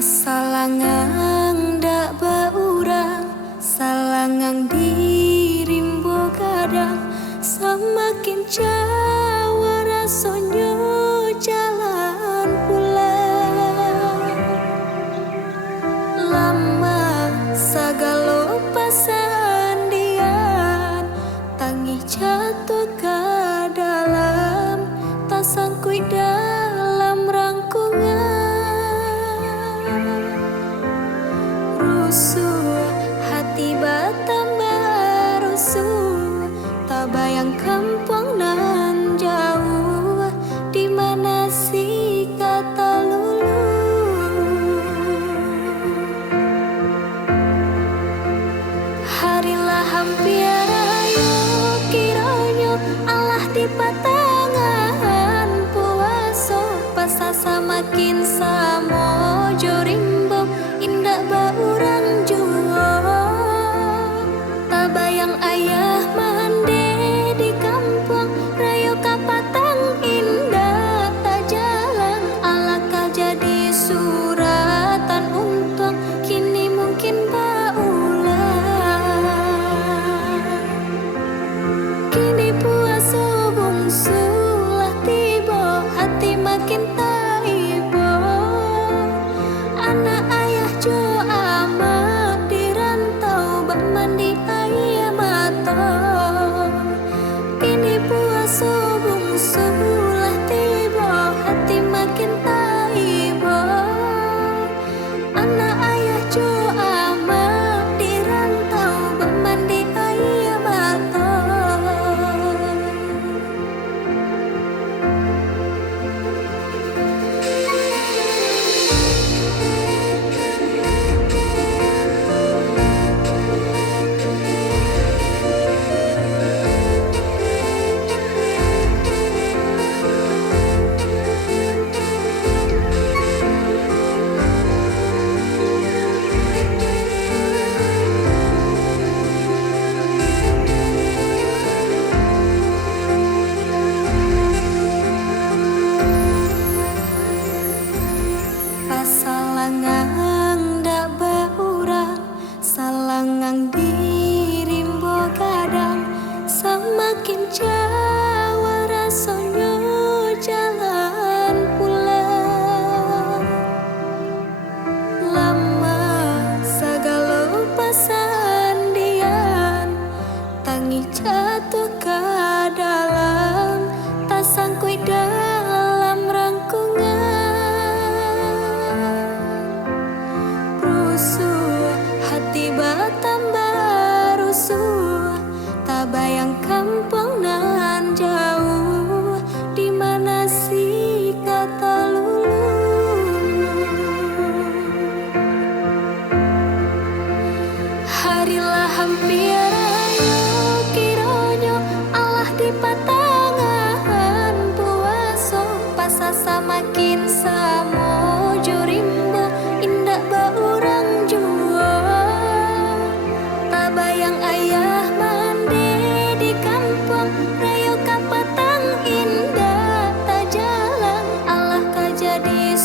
Pasalangang dak baurang, salangang dirimbo kadang, semakin jawa rasonyo jalan pulang. Lama sagalo pasandian, tangi jatuh ke dalam, tak sangkui dalam rangkungan. Rusuh hati batambah rusuh, tak bayang kampung nan jauh, di mana si kata lulu. Harilah hampir ayo kironyo Allah di patangan puaso, pasasa makin samo jorimbo indah baurang juo. Tak bayang ayah mande di kampung rayo kapatang indah, tak jalan alakah jadi suratan untung kini mungkin baulah. Kini puaso bungsu lah tiba, hati makin tak ibo. Anak ayah jo amat dirantau, bak mandi ayah mata. Kini puaso bungsu lah tiba, hati makin tak ibo. Anak ayah jo amat dirantau, bak mandi ayah mata. Pasalangang dak baurang, salangang dirimbo kadang, semakin jawa rasonyo jalan pulang. Lama sagalo pasandian, tangi jatuh ke dalam, tak sangkui dalam rangkungan. Rusuh hati batambah rusuh, tak bayang kampung nan jauh, di mana si kata lulu. Harilah hampir ayo kironyo Allah di patangan puaso, pasasa makin samo jorimbo indah baurang juo. Tak bayang ayah mande di kampung rayo kapatang indah, tak jalan Allah kah jadi